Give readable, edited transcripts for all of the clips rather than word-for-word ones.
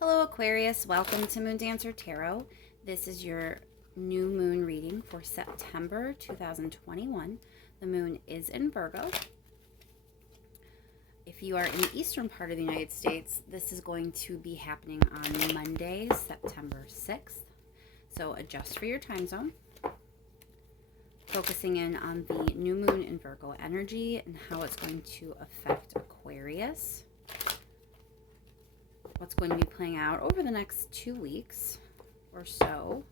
Hello Aquarius, welcome to Moon Dancer Tarot. This is your new moon reading for September 2021. The moon is in Virgo. If you are in the eastern part of the United States, this is going to be happening on Monday, September 6th. So adjust for your time zone. Focusing in on the new moon in Virgo energy and how it's going to affect Aquarius. What's going to be playing out over the next 2 weeks or so.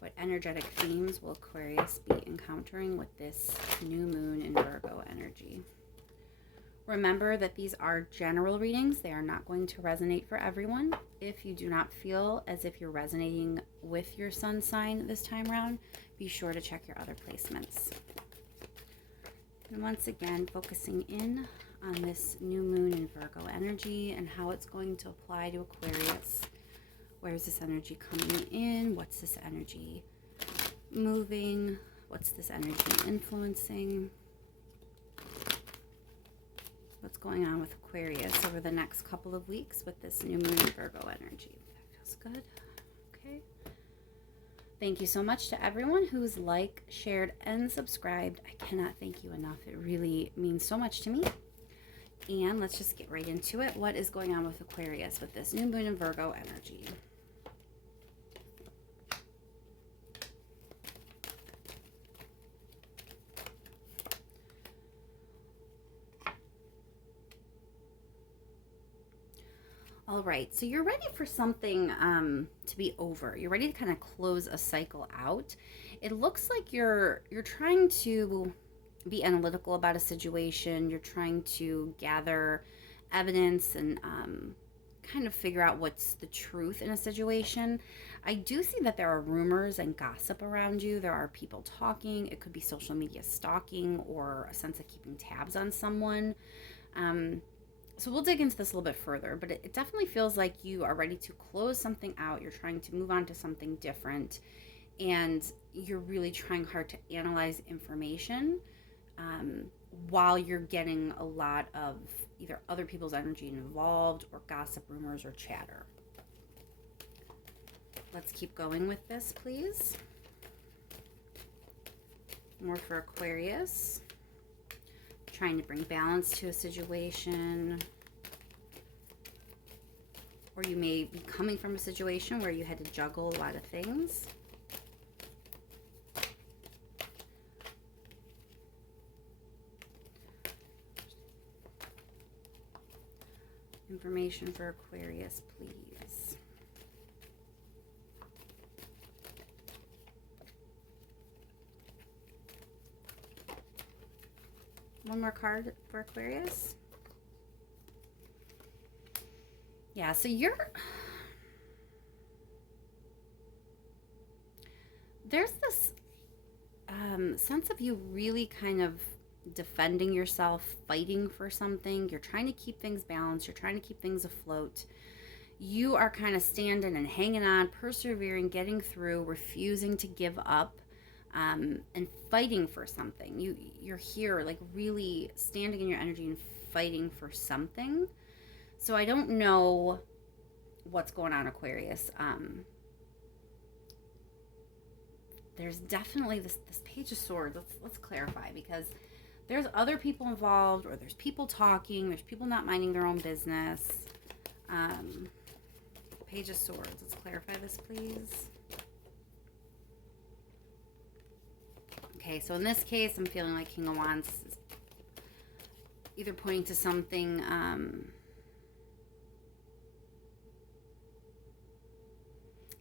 What energetic themes will Aquarius be encountering with this new moon in Virgo energy? Remember that these are general readings. They are not going to resonate for everyone. If you do not feel as if you're resonating with your sun sign this time around, be sure to check your other placements. And once again, focusing in on this new moon in Virgo energy and how it's going to apply to Aquarius. Where's this energy coming in? What's this energy moving? What's this energy influencing? What's going on with Aquarius over the next couple of weeks with this new moon in Virgo energy? That feels good. Okay. Thank you so much to everyone who's liked, shared, and subscribed. I cannot thank you enough. It really means so much to me. And let's just get right into it. What is going on with Aquarius with this new moon in Virgo energy? All right, so you're ready for something to be over. You're ready to kind of close a cycle out. It looks like you're trying to be analytical about a situation. You're trying to gather evidence and kind of figure out what's the truth in a situation. I do see that there are rumors and gossip around you. There are people talking. It could be social media stalking or a sense of keeping tabs on someone. So we'll dig into this a little bit further, but it definitely feels like you are ready to close something out. You're trying to move on to something different, and you're really trying hard to analyze information while you're getting a lot of either other people's energy involved or gossip, rumors, or chatter. Let's keep going with this, please. More for Aquarius. Trying to bring balance to a situation. Or you may be coming from a situation where you had to juggle a lot of things. Information for Aquarius, please. One more card for Aquarius. Yeah, so there's this sense of you really kind of defending yourself, fighting for something. You're trying to keep things balanced. You're trying to keep things afloat. You are kind of standing and hanging on, persevering, getting through, refusing to give up, and fighting for something. You're here, like really standing in your energy and fighting for something. So I don't know what's going on, Aquarius. There's definitely this Page of Swords. Let's clarify, because there's other people involved, or there's people talking, there's people not minding their own business. Page of Swords. Let's clarify this, please. Okay, so in this case, I'm feeling like King of Wands is either pointing to something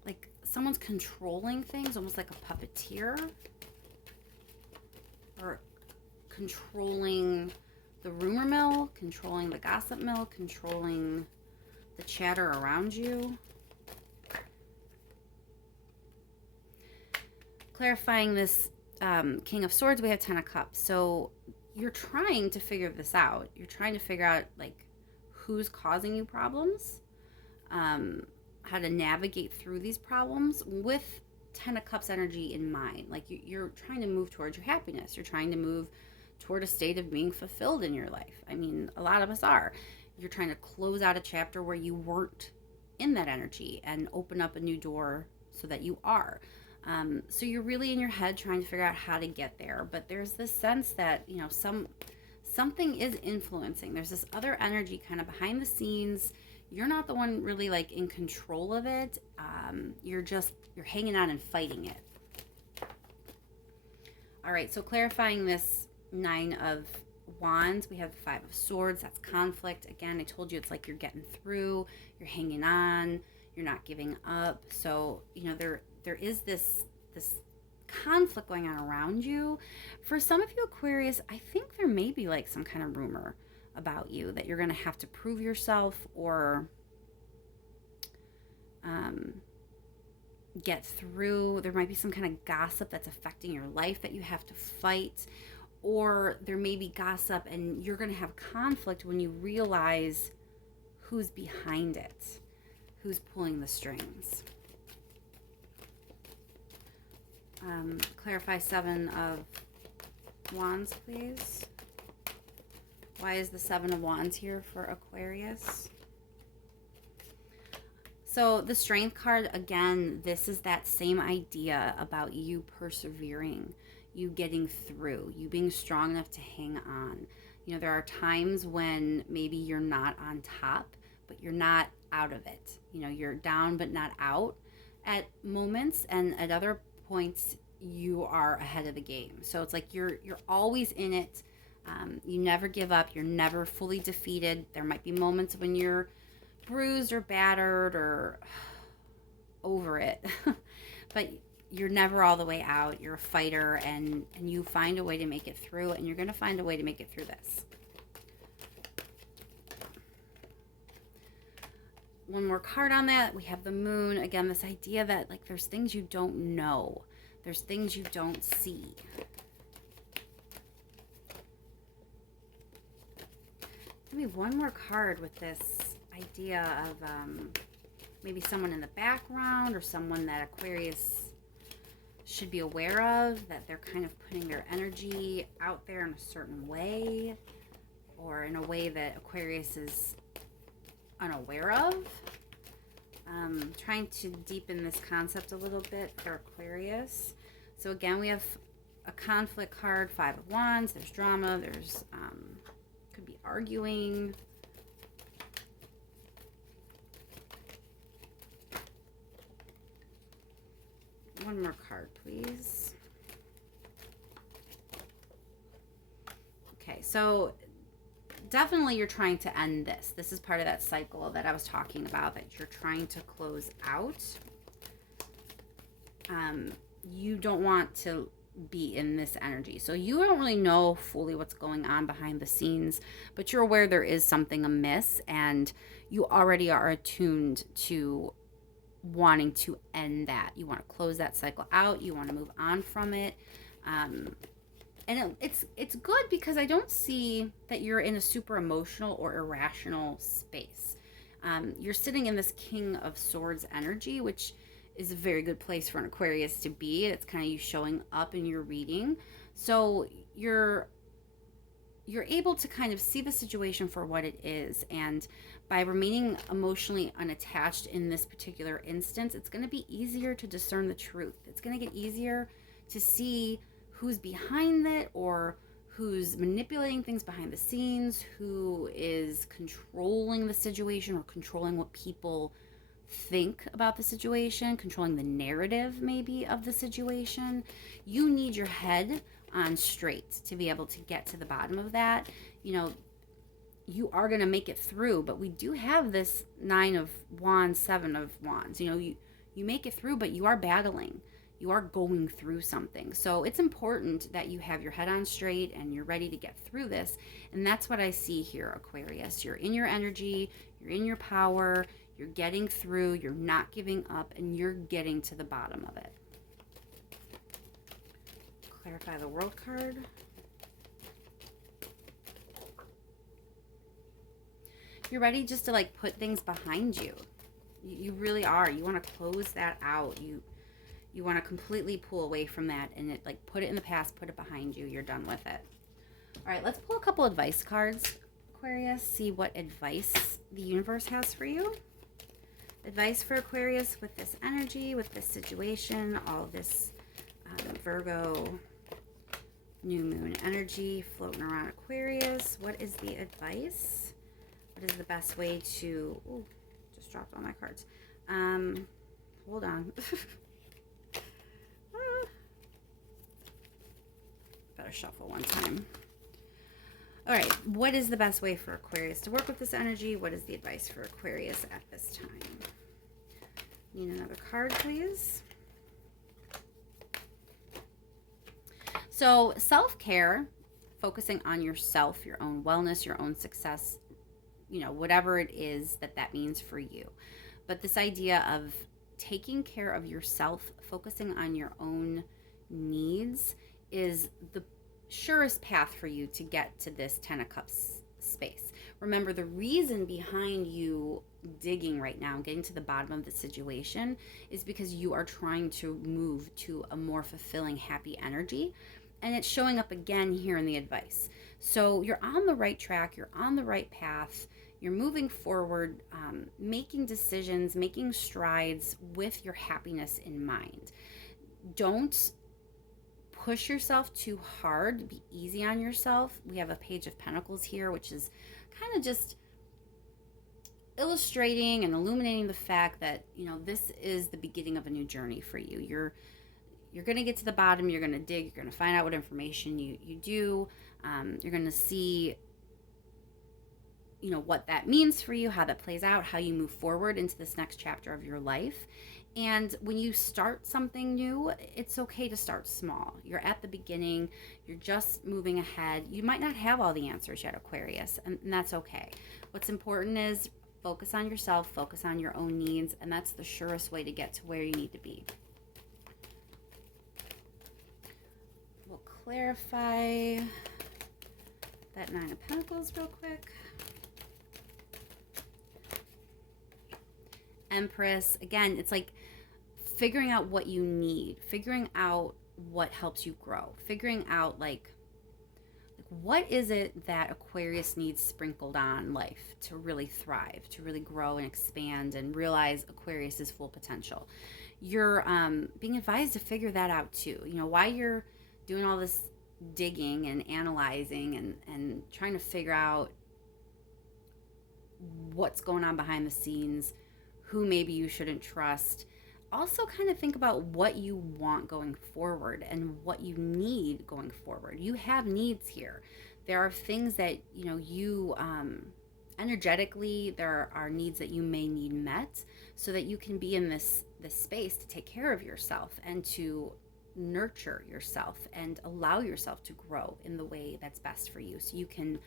like someone's controlling things, almost like a puppeteer, or controlling the rumor mill, controlling the gossip mill, controlling the chatter around you. Clarifying this King of Swords, we have 10 of Cups. So you're trying to figure this out. You're trying to figure out like who's causing you problems, how to navigate through these problems with 10 of Cups energy in mind. Like you're trying to move towards your happiness. You're trying to move toward a state of being fulfilled in your life. I mean, a lot of us are. You're trying to close out a chapter where you weren't in that energy and open up a new door so that you are. So you're really in your head trying to figure out how to get there, but there's this sense that, you know, something is influencing. There's this other energy kind of behind the scenes. You're not the one really like in control of it. You're hanging on and fighting it. All right, so clarifying this 9 of Wands, we have the 5 of Swords. That's conflict. Again, I told you it's like you're getting through, you're hanging on, you're not giving up. So, you know, there is this conflict going on around you. For some of you Aquarius, I think there may be like some kind of rumor about you that you're going to have to prove yourself or get through. There might be some kind of gossip that's affecting your life that you have to fight, or there may be gossip and you're going to have conflict when you realize who's behind it, who's pulling the strings. Clarify 7 of Wands, please. Why is the 7 of Wands here for Aquarius? So the Strength card, again, this is that same idea about you persevering, you getting through, you being strong enough to hang on. You know, there are times when maybe you're not on top, but you're not out of it. You know, you're down but not out at moments, and at other points you are ahead of the game. So it's like you're always in it. You never give up. You're never fully defeated. There might be moments when you're bruised or battered or over it, but you're never all the way out. You're a fighter, and you find a way to make it through, and you're going to find a way to make it through this. One more card on that. We have the Moon. Again, this idea that like there's things you don't know. There's things you don't see. Give me one more card with this idea of maybe someone in the background or someone that Aquarius should be aware of, that they're kind of putting their energy out there in a certain way, or in a way that Aquarius is unaware of. Trying to deepen this concept a little bit for Aquarius. So again, we have a conflict card, 5 of Wands. There's drama. There's could be arguing. One more card, please. Okay, so definitely you're trying to end this. This is part of that cycle that I was talking about, that you're trying to close out. You don't want to be in this energy. So you don't really know fully what's going on behind the scenes, but you're aware there is something amiss, and you already are attuned to wanting to end that. You want to close that cycle out. You want to move on from it. And it's good because I don't see that you're in a super emotional or irrational space. You're sitting in this King of Swords energy, which is a very good place for an Aquarius to be. It's kind of you showing up in your reading. So you're able to kind of see the situation for what it is. And by remaining emotionally unattached in this particular instance, it's going to be easier to discern the truth. It's going to get easier to see who's behind it, or who's manipulating things behind the scenes, who is controlling the situation or controlling what people think about the situation, controlling the narrative maybe of the situation. You need your head on straight to be able to get to the bottom of that. You know, you are going to make it through, but we do have this 9 of Wands, 7 of Wands. You know, you make it through, but you are battling. You are going through something. So it's important that you have your head on straight and you're ready to get through this. And that's what I see here, Aquarius. You're in your energy, you're in your power, you're getting through, you're not giving up, and you're getting to the bottom of it. Clarify the World card. You're ready just to like put things behind you. You really are. You want to close that out. You want to completely pull away from that and it like put it in the past, put it behind you. You're done with it. All right, let's pull a couple advice cards, Aquarius. See what advice the universe has for you. Advice for Aquarius with this energy, with this situation, all this Virgo new moon energy floating around Aquarius. What is the advice? What is the best way to... Ooh, just dropped all my cards. Hold on. Better shuffle one time. All right, what is the best way for Aquarius to work with this energy? What is the advice for Aquarius at this time? Need another card, please. So self-care, focusing on yourself, your own wellness, your own success, you know, whatever it is that means for you. But this idea of taking care of yourself, focusing on your own needs is the surest path for you to get to this 10 of Cups space. Remember, the reason behind you digging right now, getting to the bottom of the situation, is because you are trying to move to a more fulfilling, happy energy. And it's showing up again here in the advice. So you're on the right track, you're on the right path, you're moving forward, making decisions, making strides with your happiness in mind. Don't push yourself too hard. Be easy on yourself. We have a Page of Pentacles here, which is kind of just illustrating and illuminating the fact that, you know, this is the beginning of a new journey for you. You're going to get to the bottom. You're going to dig. You're going to find out what information you do. You're going to see, you know, what that means for you, how that plays out, how you move forward into this next chapter of your life. And when you start something new, it's okay to start small. You're at the beginning. You're just moving ahead. You might not have all the answers yet, Aquarius, and that's okay. What's important is focus on yourself, focus on your own needs, and that's the surest way to get to where you need to be. We'll clarify that Nine of Pentacles real quick. Empress, again, it's like figuring out what you need, figuring out what helps you grow, figuring out like what is it that Aquarius needs sprinkled on life to really thrive, to really grow and expand and realize Aquarius's full potential. You're being advised to figure that out too. You know, while you're doing all this digging and analyzing and trying to figure out what's going on behind the scenes, who maybe you shouldn't trust. Also kind of think about what you want going forward and what you need going forward. You have needs here. There are things that, you know, you energetically, there are needs that you may need met so that you can be in this space to take care of yourself and to nurture yourself and allow yourself to grow in the way that's best for you, so you can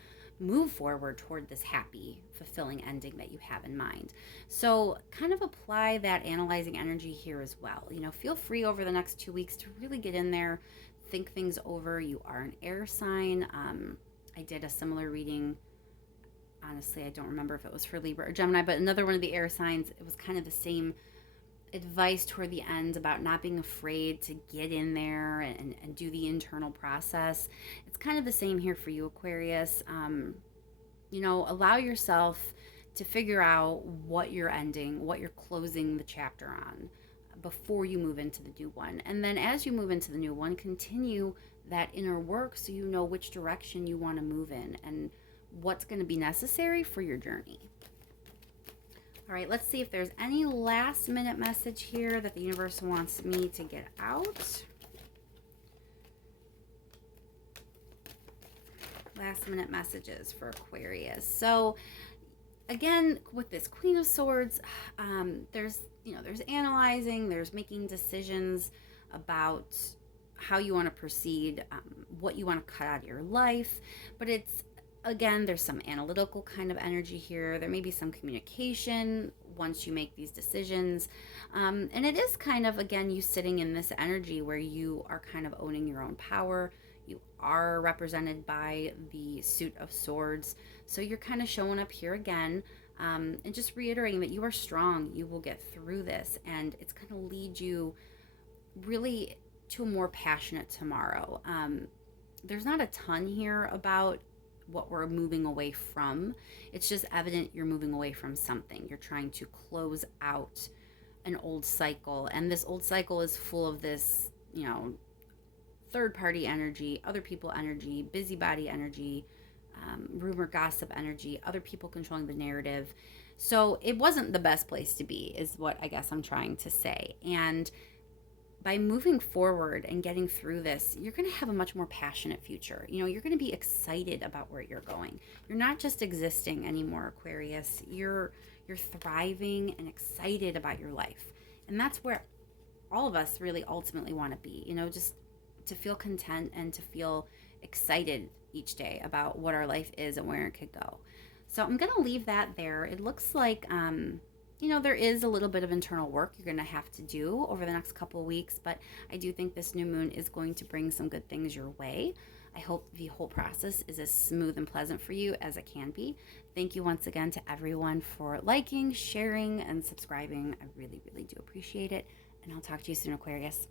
move forward toward this happy, fulfilling ending that you have in mind. So kind of apply that analyzing energy here as well. You know, feel free over the next 2 weeks to really get in there, think things over. You are an air sign. I did a similar reading. Honestly, I don't remember if it was for Libra or Gemini, but another one of the air signs, it was kind of the same advice toward the end about not being afraid to get in there and do the internal process. It's kind of the same here for you, Aquarius. You know, allow yourself to figure out what you're ending, what you're closing the chapter on before you move into the new one. And then as you move into the new one, continue that inner work so you know which direction you want to move in and what's going to be necessary for your journey. All right, let's see if there's any last minute message here that the universe wants me to get out. Last minute messages for Aquarius. So again, with this Queen of Swords, there's analyzing, there's making decisions about how you want to proceed, what you want to cut out of your life, but it's, again, there's some analytical kind of energy here. There may be some communication once you make these decisions. And it is kind of, again, you sitting in this energy where you are kind of owning your own power. You are represented by the Suit of Swords. So you're kind of showing up here again and just reiterating that you are strong. You will get through this. And it's going to lead you really to a more passionate tomorrow. There's not a ton here about what we're moving away from. It's just evident you're moving away from something. You're trying to close out an old cycle. And this old cycle is full of this, third party energy, other people energy, busybody energy, rumor, gossip energy, other people controlling the narrative. So it wasn't the best place to be, is what I guess I'm trying to say. And by moving forward and getting through this, you're going to have a much more passionate future. You're going to be excited about where you're going. You're not just existing anymore, Aquarius. You're thriving and excited about your life. And that's where all of us really ultimately want to be, just to feel content and to feel excited each day about what our life is and where it could go. So I'm going to leave that there. It looks like there is a little bit of internal work you're going to have to do over the next couple of weeks, but I do think this new moon is going to bring some good things your way. I hope the whole process is as smooth and pleasant for you as it can be. Thank you once again to everyone for liking, sharing, and subscribing. I really, really do appreciate it. And I'll talk to you soon, Aquarius.